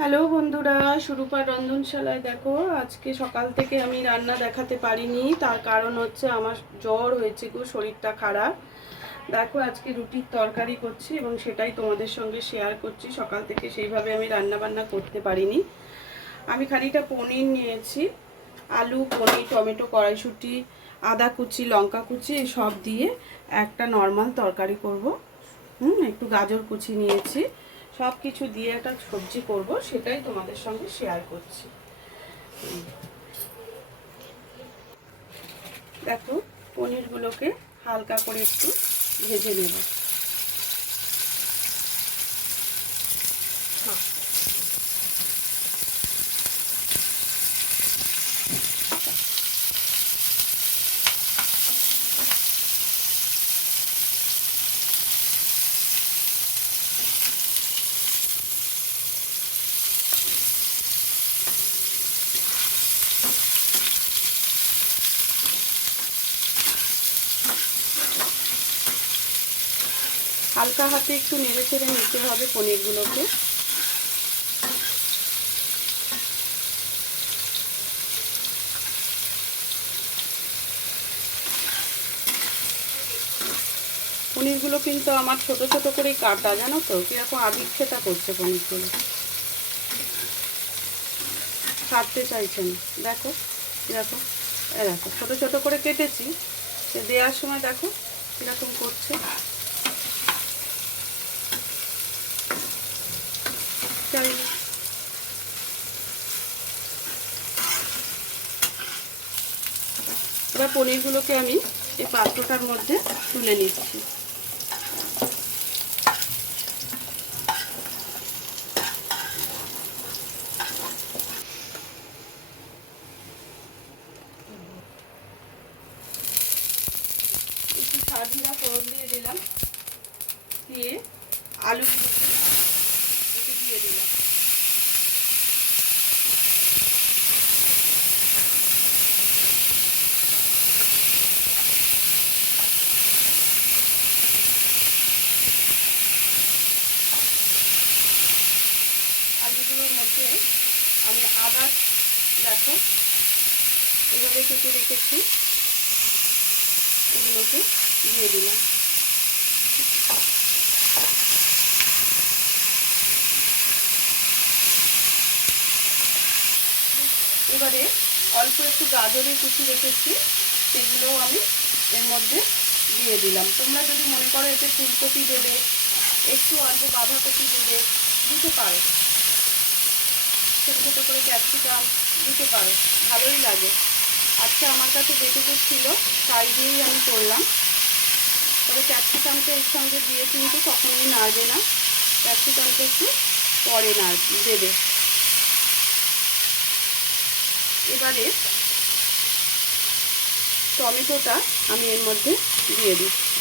Hello বন্ধুরা, সুরূপার রন্ধনশালায় দেখো। আজকে সকাল থেকে আমি রান্না দেখাতে পারিনি, তার কারণ হচ্ছে আমার জ্বর হয়েছে গো, শরীরটা খারাপ। দেখো আজকে রুটির তরকারি করছি এবং সেটাই তোমাদের সঙ্গে শেয়ার করছি। সকাল থেকে সেইভাবে আমি রান্না বান্না করতে পারিনি। আমি খানিকটা পনির নিয়েছি, আলু, পনির, টমেটো, কড়াইশুঁটি, আদা কুচি, লঙ্কা কুচি সব দিয়ে একটা নর্মাল তরকারি করব। একটু গাজর কুচি নিয়েছি, সব কিছু দিয়ে একটা সবজি করব, সেটাই তোমাদের সঙ্গে শেয়ার করছি। দেখো পনিরগুলোকে হালকা করে একটু ভেজে নেব। হালকা হাতে একটু নেড়ে চেড়ে নিতে হবে পনিরগুলোকে। পনিরগুলো কিন্তু আমার ছোট ছোট করেই কাটা, জানো তো, কিরকম আদিক্ষেতা করছে পনিরগুলো, ছাড়তে চাইছে না। দেখো দেখো, দেখো ছোট ছোট করে কেটেছি, দেওয়ার সময় দেখো কিরকম করছে। এবার পনিরগুলোকে আমি এই পাত্রটার মধ্যে তুলে নিচ্ছি। একটু সাজিরা ফোড়ন দিয়ে দিলাম, দিয়ে আলুগুলোকে একটু দিয়ে দিলাম। আলুগুলোর মধ্যে আমি আদা, দেখো এভাবে কেটে রেখেছি, এগুলোকে দিয়ে দিলাম। এবারে অল্প একটু গাজরের কুচি রেখেছি, সেগুলোও আমি এর মধ্যে দিয়ে দিলাম। তোমরা যদি মনে করো এতে ফুলকপি দেবে, একটু অল্প বাঁধাকপি দেবে, দিতে পারো। ছোটো ছোটো করে ক্যাপসিকাম দিতে পারো, ভালোই লাগে। আজকে আমার কাছে যেটুকু ছিল তাই দিয়েই আমি করলাম। তবে ক্যাপসিকামটা এর সঙ্গে দিয়ে কিন্তু কখনোই নাড়বে না, ক্যাপসিকামটা একটু পরে দেবে। এবারে টমেটোটা আমি এর মধ্যে দিয়ে দিচ্ছি।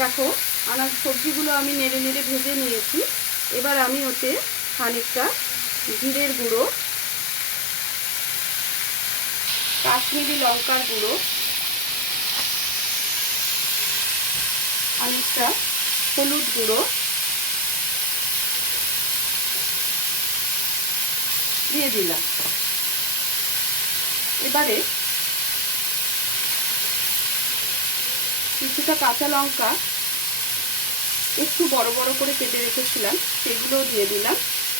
দেখো আমার সবজিগুলো আমি নেড়ে নেড়ে ভেজে নিয়েছি। এবার আমি ওতে খানিকটা জিরের গুঁড়ো, কাশ্মীরি লঙ্কার গুঁড়ো, খানিকটা হলুদ গুঁড়ো দিয়ে দিলাম। এবারে কিছুটা কাঁচা লঙ্কা একটু বড় বড় করে কেটে রেখেছিলাম, সেগুলোও দিয়ে দিলাম।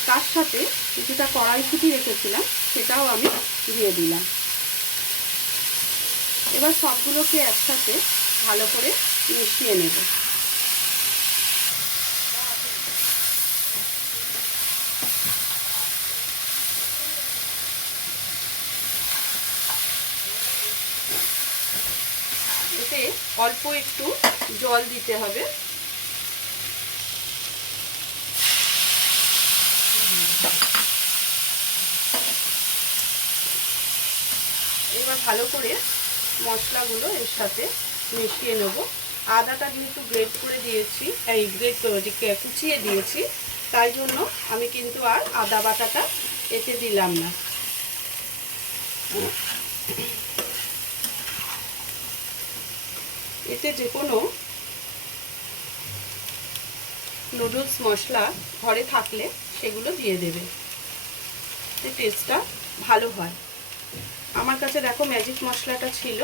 তার সাথে কিছুটা কড়াইশুঁটি রেখেছিলাম, সেটাও আমি দিয়ে দিলাম। এবার সবগুলোকে একসাথে ভালো করে মিশিয়ে নেব। এতে অল্প একটু জল দিতে হবে। এবার ভালো করে মশলাগুলো এর সাথে মিশিয়ে নেব। আদাটা যেহেতু গ্রেট করে দিয়েছি, এই গ্রেট কুচিয়ে দিয়েছি, তাই জন্য আমি কিন্তু আর আদা বাটাটা এতে দিলাম না। এতে যে কোনো নুডলস মশলা ঘরে থাকলে সেগুলো দিয়ে দেবে, এতে টেস্টটা ভালো হয়। আমার কাছে দেখো ম্যাজিক মশলাটা ছিল,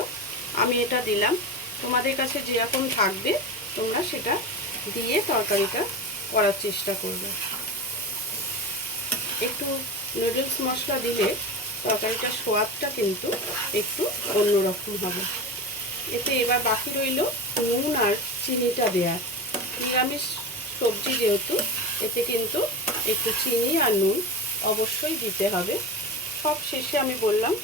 আমি এটা দিলাম। তোমাদের কাছে যেরকম থাকবে তোমরা সেটা দিয়ে তরকারিটা করার চেষ্টা করবে। একটু নুডলস মশলা দিলে তরকারিটার স্বাদটা কিন্তু একটু অন্যরকম হবে। এতে এবার বাকি রইল নুন আর চিনিটা দেওয়ার। নিরামিষ সবজি যেহেতু এতে কিন্তু একটু চিনি আর নুন অবশ্যই দিতে হবে। সব শেষে আমি বললাম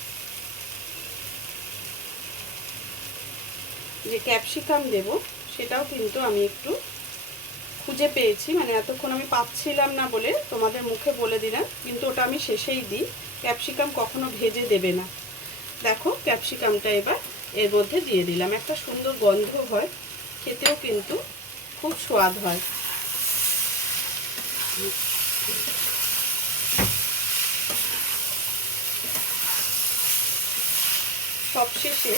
যে ক্যাপসিকাম দেব, সেটাও কিন্তু আমি একটু খুঁজে পেয়েছি, মানে এতক্ষণ আমি পাচ্ছিলাম না বলে তোমাদের মুখে বলে দিলাম, কিন্তু ওটা আমি শেষেই দিই। ক্যাপসিকাম কখনো ভেজে দেবে না। দেখো ক্যাপসিকামটা এবার এর মধ্যে দিয়ে দিলাম, একটা সুন্দর গন্ধ হয়, খেতেও কিন্তু খুব স্বাদ হয়। সবশেষে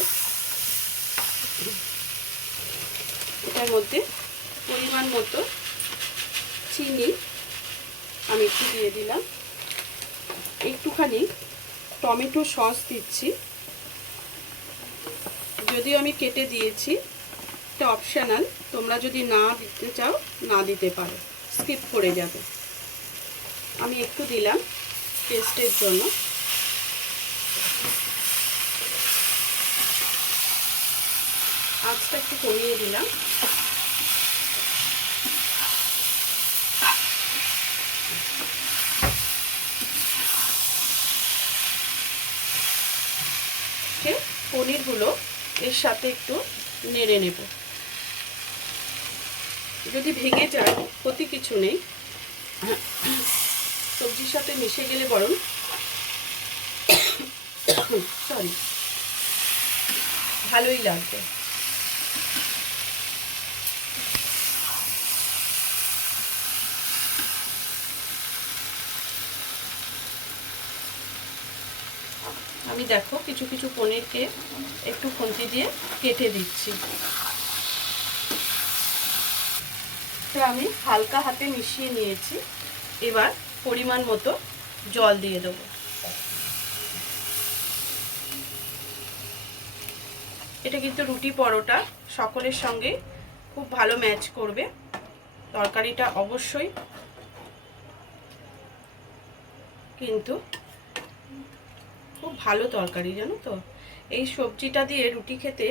এটার মধ্যে পরিমাণ মতো চিনি আমি একটু দিয়ে দিলাম, একটুখানি টমেটো সস দিচ্ছি, যদিও আমি কেটে দিয়েছি, এটা অপশনাল, তোমরা যদি না দিতে চাও না দিতে পারো, স্কিপ করে যাবে। আমি একটু দিলাম টেস্টের জন্য। আঁচটা একটু কমিয়ে দিলাম। পনিরগুলো এর সাথে একটু নেড়ে নেব। যদি ভেঙে যায় ক্ষতি কিছু নেই, সবজির সাথে মিশে গেলে বরং ভালোই লাগবে। আমি দেখো কিছু কিছু পনিরকে একটু খুন্তি দিয়ে কেটে দিচ্ছি। এটা আমি হালকা হাতে মিশিয়ে নিয়েছি। এবার পরিমাণ মতো জল দিয়ে দেবো। এটা কিন্তু রুটি পরোটা সকলের সঙ্গে খুব ভালো ম্যাচ করবে। তরকারিটা অবশ্যই কিন্তু খুব ভালো তরকারি, জানো তো, এই সবজিটা দিয়ে রুটি খেতে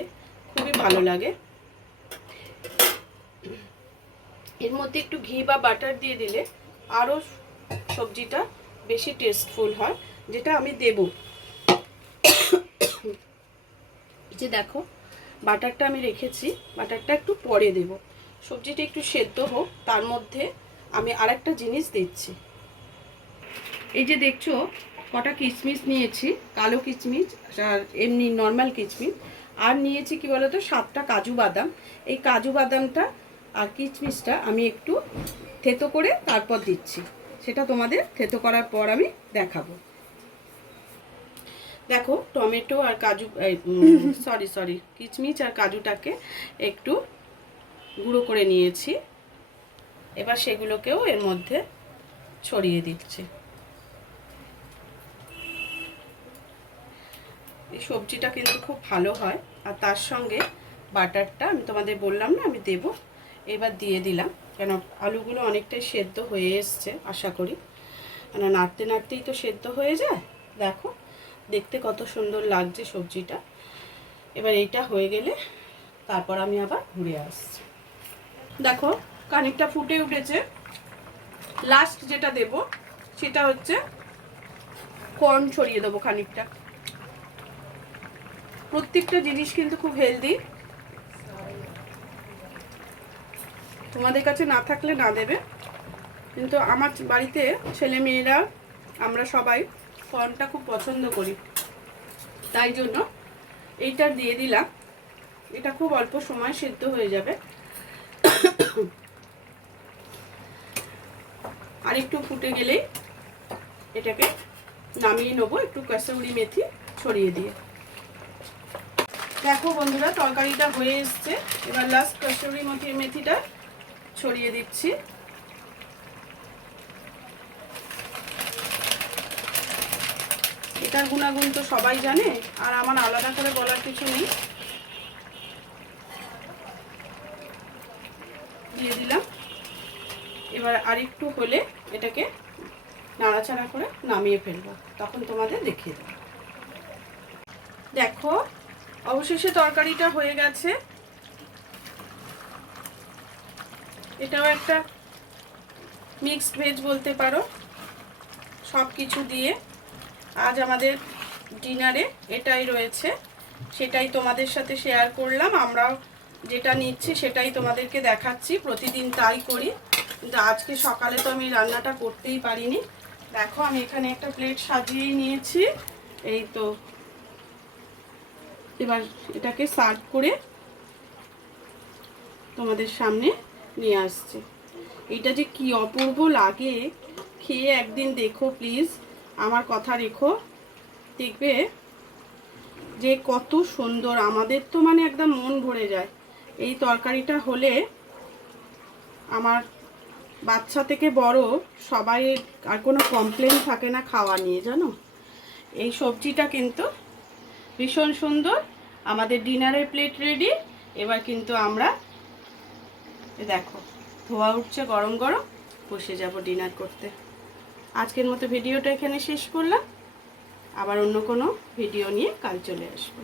খুবই ভালো লাগে। এর মধ্যে একটু ঘি বা বাটার দিয়ে দিলে আরও সবজিটা বেশি টেস্টফুল হয়, যেটা আমি দেব। যে দেখো বাটারটা আমি রেখেছি, বাটারটা একটু পরে দেব। সবজিটা একটু সেদ্ধ হোক, তার মধ্যে আমি আরেকটা জিনিস দিচ্ছি। এই যে দেখছো কটা কিশমিশ নিয়েছি, কালো কিশমিশ আর এমনি নর্মাল কিশমিশ, আর নিয়েছি কি বলতো 7টা কাজু বাদাম। এই কাজু বাদামটা আর কিশমিশটা আমি একটু থেতো করে তারপর দিচ্ছি, সেটা তোমাদের থেতো করার পর আমি দেখাবো। দেখো টমেটো আর কাজু সরি কিশমিশ আর কাজুটাকে একটু গুঁড়ো করে নিয়েছি। এবার সেগুলোকেও এর মধ্যে ছড়িয়ে দিচ্ছি। এই সবজিটা কিন্তু খুব ভালো হয়, আর তার সঙ্গে বাটারটা আমি তোমাদের বললাম না আমি দেব, এবার দিয়ে দিলাম। কেন আলুগুলো অনেকটাই সেদ্ধ হয়ে এসছে আশা করি, মানে নাড়তে নাড়তেই তো সেদ্ধ হয়ে যায়। দেখো দেখতে কত সুন্দর লাগছে সবজিটা। এবার এইটা হয়ে গেলে তারপর আমি আবার ঘুরে আসছি। দেখো খানিকটা ফুটে উঠেছে। লাস্ট যেটা দেব সেটা হচ্ছে কর্ন ছড়িয়ে দেবো খানিকটা। প্রত্যেকটা জিনিস কিন্তু খুব হেলদি, তোমাদের কাছে না থাকলে না দেবে, কিন্তু আমার বাড়িতে ছেলে মেয়েরা আমরা সবাই কর্নটা খুব পছন্দ করি, তাই জন্য এইটা দিয়ে দিলাম। এটা খুব অল্প সময় সেদ্ধ হয়ে যাবে। আর একটু ফুটে গেলেই এটাকে নামিয়ে নেবো, একটু কাসুরি মেথি ছড়িয়ে দিয়ে। দেখো বন্ধুরা, তরকারিটা হয়ে এসছে। এবার লাস্ট কাসুরি মেথিটা ছড়িয়ে দিচ্ছি। এটার গুণাগুণ তো সবাই জানে, আর আমার আলাদা করে বলার কিছু নেই। দিয়ে দিলাম। এবার আরেকটু হলে এটাকে নাড়াচাড়া করে নামিয়ে ফেলবো, তখন তোমাদের দেখিয়ে দেবো। দেখো অবশেষে তরকারিটা হয়ে গেছে। এটাও একটা মিক্সড ভেজ বলতে পারো। সব কিছু দিয়ে আজ আমাদের ডিনারে এটাই রয়েছে, সেটাই তোমাদের সাথে শেয়ার করলাম। আমরাও যেটা নিচ্ছি সেটাই তোমাদেরকে দেখাচ্ছি, প্রতিদিন তাই করি, কিন্তু আজকে সকালে তো আমি রান্নাটা করতেই পারিনি। দেখো আমি এখানে একটা প্লেট সাজিয়েই নিয়েছি। এই তো এবার এটাকে সার্ভ করে তোমাদের সামনে নিয়ে আসছি। এটা যে কি অপূর্ব লাগে, খেয়ে একদিন দেখো প্লিজ, আমার কথা রেখো, দেখবে যে কত সুন্দর। আমাদের তো মানে একদম মন ভরে যায় এই তরকারিটা হলে। আমার বাচ্চা থেকে বড় সবাই আর কোনো কমপ্লেন থাকে না খাওয়া নিয়ে, জানো। এই সবজিটা কিন্তু ভীষণ সুন্দর। আমাদের ডিনারের প্লেট রেডি। এবার কিন্তু আমরা দেখো ধোয়া উঠছে গরম গরম, বসে যাব ডিনার করতে। আজকের মতো ভিডিওটা এখানে শেষ করলাম, আবার অন্য কোনো ভিডিও নিয়ে কাল চলে আসবো।